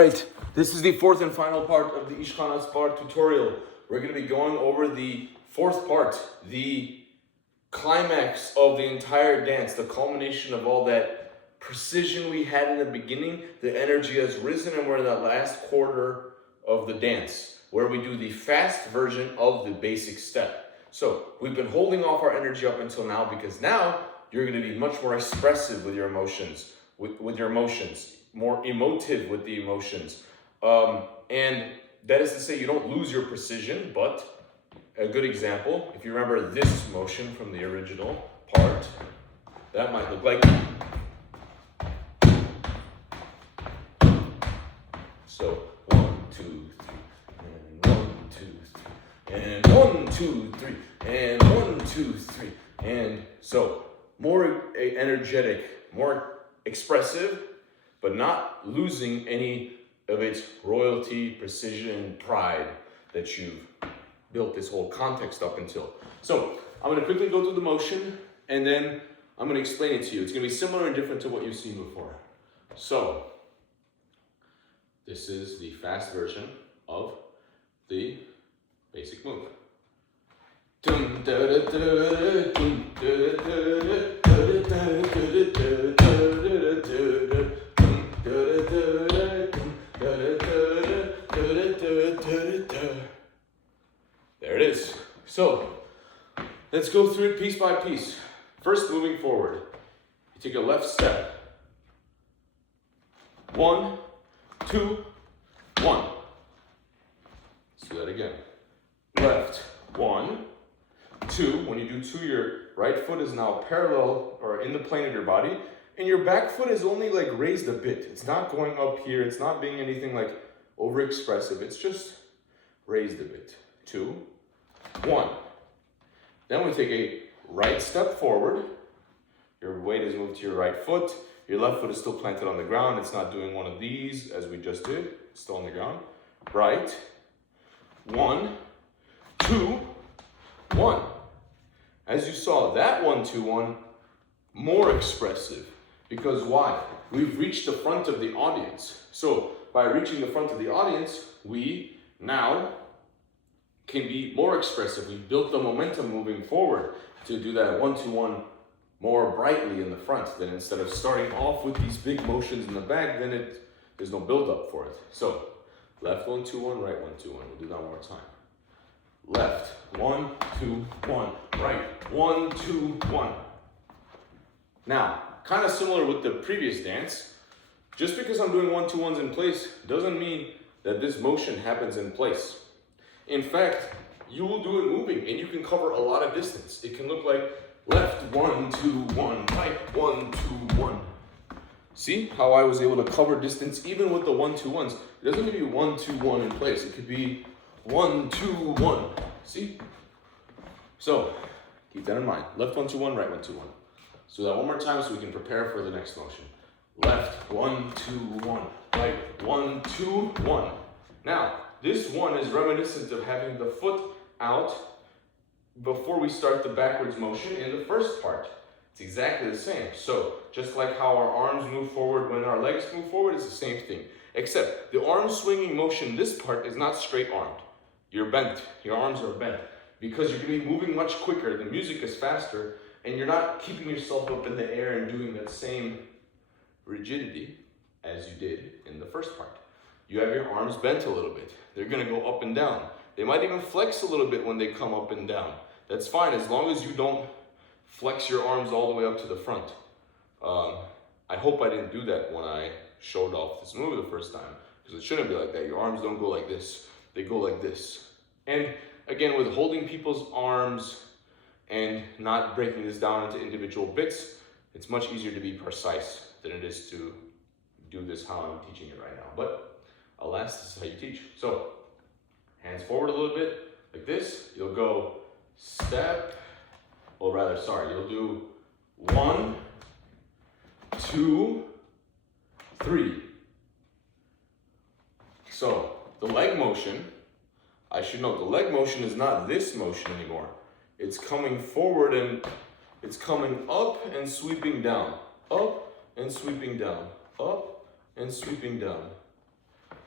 Right, this is the fourth and final part of the Ishkhanats bar tutorial. We're going to be going over the fourth part, the climax of the entire dance, the culmination of all that precision we had in the beginning. The energy has risen and we're in that last quarter of the dance where we do the fast version of the basic step. So we've been holding off our energy up until now because now you're going to be much more expressive with your emotions, with your emotions. More emotive with the emotions. And that is to say you don't lose your precision, but a good example, if you remember this motion from the original part, that might look like. So 1, 2, 3, and 1, 2, 3, and 1, 2, 3, and 1, 2, 3, and so more energetic, more expressive, but not losing any of its royalty, precision, pride that you've built this whole context up until. So I'm going to quickly go through the motion and then I'm going to explain it to you. It's going to be similar and different to what you've seen before. So this is the fast version of the basic move. There it is. So let's go through it piece by piece. First, moving forward, you take a left step. 1, 2, 1. Let's do that again. Left, 1, 2. When you do 2, your right foot is now parallel or in the plane of your body, and your back foot is only like raised a bit. It's not going up here. It's not being anything like overexpressive. It's just raised a bit. 2, 1. Then we take a right step forward. Your weight is moved to your right foot. Your left foot is still planted on the ground. It's not doing one of these as we just did. It's still on the ground. Right. 1, 2, 1. As you saw, that 1, 2, 1, more expressive. Because why? We've reached the front of the audience. So by reaching the front of the audience, we now can be more expressive. We've built the momentum moving forward to do that 1, 2, 1 more brightly in the front. Then instead of starting off with these big motions in the back, then there's no build up for it. So left 1, 2, 1, right 1, 2, 1. We'll do that one more time. Left 1, 2, 1. Right 1, 2, 1. Now, kind of similar with the previous dance. Just because I'm doing 1, 2, 1s in place doesn't mean that this motion happens in place. In fact, you will do it moving and you can cover a lot of distance. It can look like left 1, 2, 1, right 1, 2, 1. See how I was able to cover distance even with the 1, 2, 1s? It doesn't give you 1, 2, 1 in place. It could be 1, 2, 1. See? So keep that in mind. Left 1, 2, 1, right 1, 2, 1. So that one more time so we can prepare for the next motion. Left 1, 2, 1. Right 1, 2, 1. Now, this one is reminiscent of having the foot out before we start the backwards motion in the first part. It's exactly the same. So just like how our arms move forward when our legs move forward, it's the same thing. Except the arm swinging motion, this part is not straight armed. You're bent. Your arms are bent because you're going to be moving much quicker. The music is faster and you're not keeping yourself up in the air and doing that same rigidity as you did in the first part. You have your arms bent a little bit. They're going to go up and down. They might even flex a little bit when they come up and down. That's fine as long as you don't flex your arms all the way up to the front. I hope I didn't do that when I showed off this move the first time, because it shouldn't be like that. Your arms don't go like this. They go like this. And again, with holding people's arms and not breaking this down into individual bits, it's much easier to be precise than it is to do this how I'm teaching it right now. But alas, this is how you teach. So hands forward a little bit like this. You'll go step, or rather, sorry, you'll do 1, 2, 3. So the leg motion, I should note, the leg motion is not this motion anymore. It's coming forward and it's coming up and sweeping down, up and sweeping down, up and sweeping down.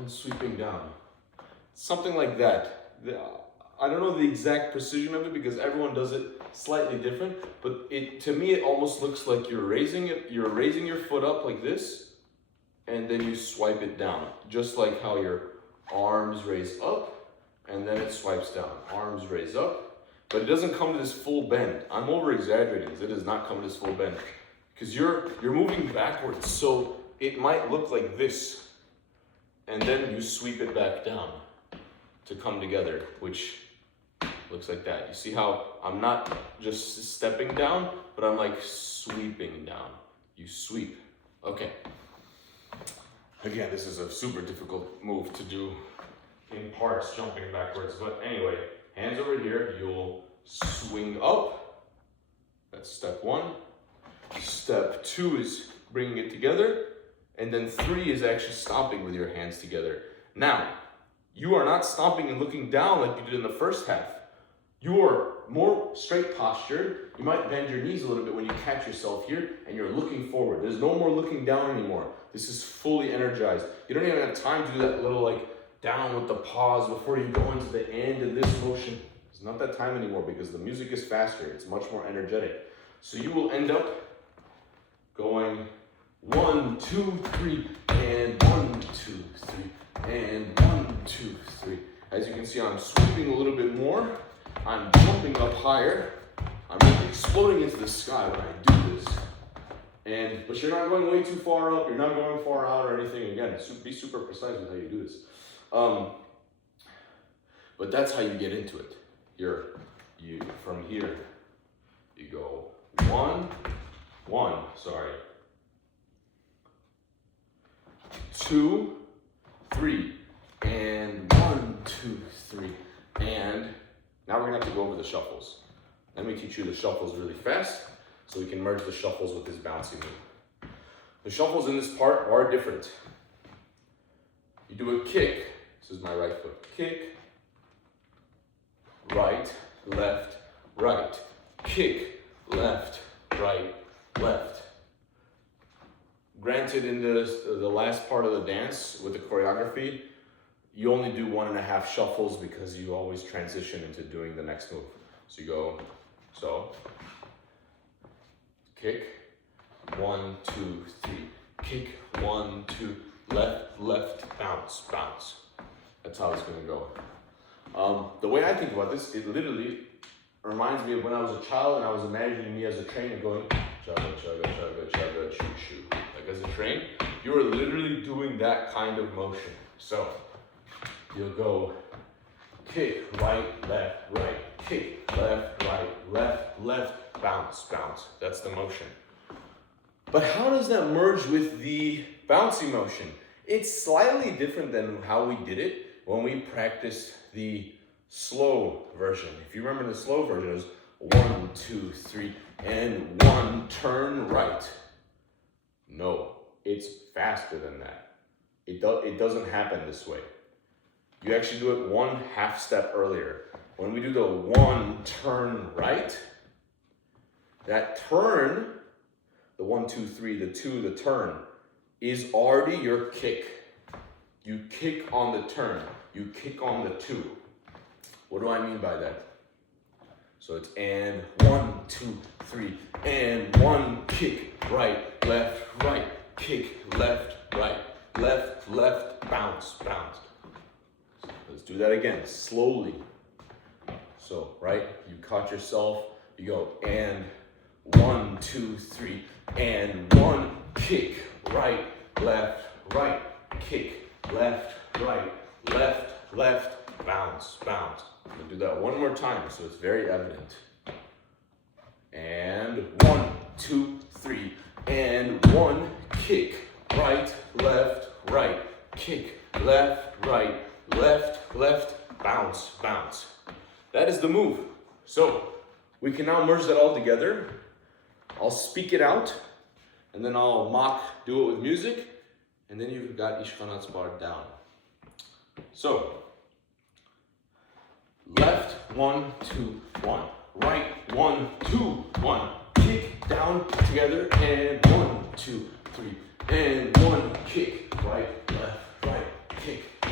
and sweeping down. Something like that. I don't know the exact precision of it because everyone does it slightly different, but to me it almost looks like you're raising your foot up like this, and then you swipe it down, just like how your arms raise up and then it swipes down. Arms raise up, but it doesn't come to this full bend. I'm over exaggerating because it does not come to this full bend because you're moving backwards, so it might look like this, and then you sweep it back down to come together, which looks like that. You see how I'm not just stepping down, but I'm like sweeping down. You sweep. Okay. Again, this is a super difficult move to do in parts, jumping backwards. But anyway, hands over here, you'll swing up. That's step one. Step two is bringing it together. And then three is actually stomping with your hands together. Now, you are not stomping and looking down like you did in the first half. You are more straight postured. You might bend your knees a little bit when you catch yourself here, and you're looking forward. There's no more looking down anymore. This is fully energized. You don't even have time to do that little like down with the pause before you go into the end of this motion. It's not that time anymore because the music is faster. It's much more energetic. So you will end up going 1, 2, 3, and 1, 2, 3, and 1, 2, 3. As you can see, I'm sweeping a little bit more. I'm jumping up higher. I'm really exploding into the sky when I do this. But you're not going way too far up. You're not going far out or anything. Again, be super precise with how you do this. But that's how you get into it. From here, you go 1, 2, 3, and 1, 2, 3, and now we're gonna have to go over the shuffles. Let me teach you the shuffles really fast so we can merge the shuffles with this bouncy move. The shuffles in this part are different. You do a kick. This is my right foot. Kick, right, left, right. Kick, left, right, left. Granted, in the last part of the dance with the choreography, you only do 1.5 shuffles because you always transition into doing the next move. So you go, kick, 1, 2, 3, kick, 1, 2, left, left, bounce, bounce. That's how it's gonna go. The way I think about this, it literally reminds me of when I was a child and I was imagining me as a trainer going, chugga, chugga, chugga, chugga, choo, choo. Like as a train, you are literally doing that kind of motion. So you'll go kick, right, kick, left, left, bounce, bounce. That's the motion. But how does that merge with the bouncy motion? It's slightly different than how we did it when we practiced the slow version. If you remember the slow version, it was 1, 2, 3, and 1, turn right. No, it's faster than that. It doesn't happen this way. You actually do it 1/2 step earlier. When we do the 1, turn right, that turn, the 1, 2, 3, the 2, the turn, is already your kick. You kick on the turn. You kick on the 2. What do I mean by that? So it's and 1, 2, 3, and 1, kick, right, kick, left, left, bounce, bounce. Let's do that again, slowly. So, right, you caught yourself, you go, and 1, 2, 3, and 1, kick, right, kick, left, bounce, bounce. I'm gonna do that one more time so it's very evident. And 1, 2, 3, and 1, kick, right, kick, left, bounce, bounce. That is the move. So we can now merge that all together. I'll speak it out, and then I'll do it with music, and then you've got Ishkhanats bar down. So, left, 1, 2, 1. Right, 1, 2, 1. Kick, down, together, and 1, 2, 3. And 1, kick, right, kick,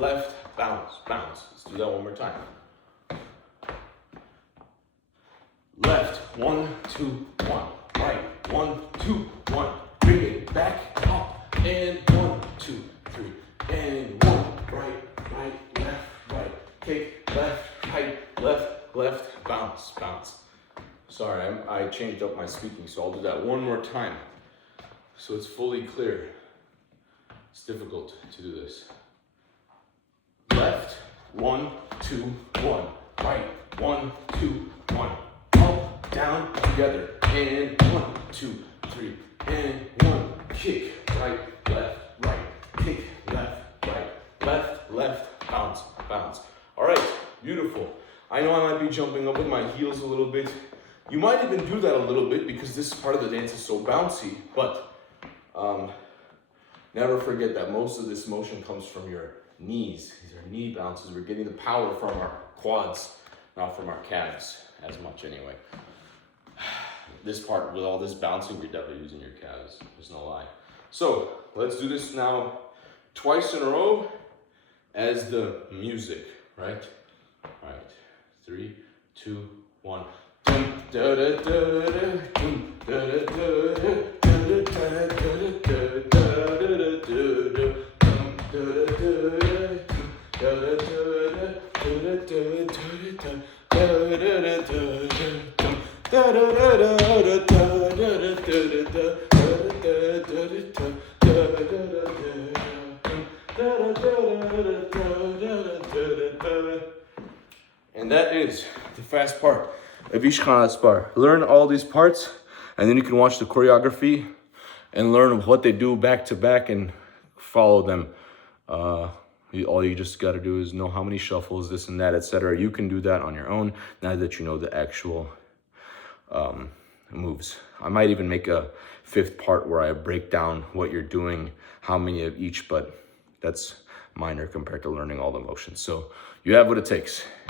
left, bounce, bounce. Let's do that one more time. Left, 1, 2, 1. Right, 1, 2, 1. Bring it back, up, and 1, 2, 3, and 1. Right, left, right. Kick, left, left, bounce, bounce. Sorry, I changed up my speaking, so I'll do that one more time so it's fully clear. It's difficult to do this. Left, 1, 2, 1. Right, 1, 2, 1. Up, down, together. And 1, 2, 3, and 1. Kick, right, right. Kick, left, left, bounce, bounce. All right, beautiful. I know I might be jumping up with my heels a little bit. You might even do that a little bit because this part of the dance is so bouncy, but never forget that most of this motion comes from your knees. These are knee bounces. We're getting the power from our quads, not from our calves as much anyway. This part, with all this bouncing, you're definitely using your calves. There's no lie. So let's do this now twice in a row as the music, right? All right, 3, 2, 1. And that is the fast part of Ishkhanats bar. Learn all these parts, and then you can watch the choreography and learn what they do back to back and follow them. All you just got to do is know how many shuffles, this and that, etc. You can do that on your own now that you know the actual moves. I might even make a 5th part where I break down what you're doing, how many of each, but that's minor compared to learning all the motions. So you have what it takes.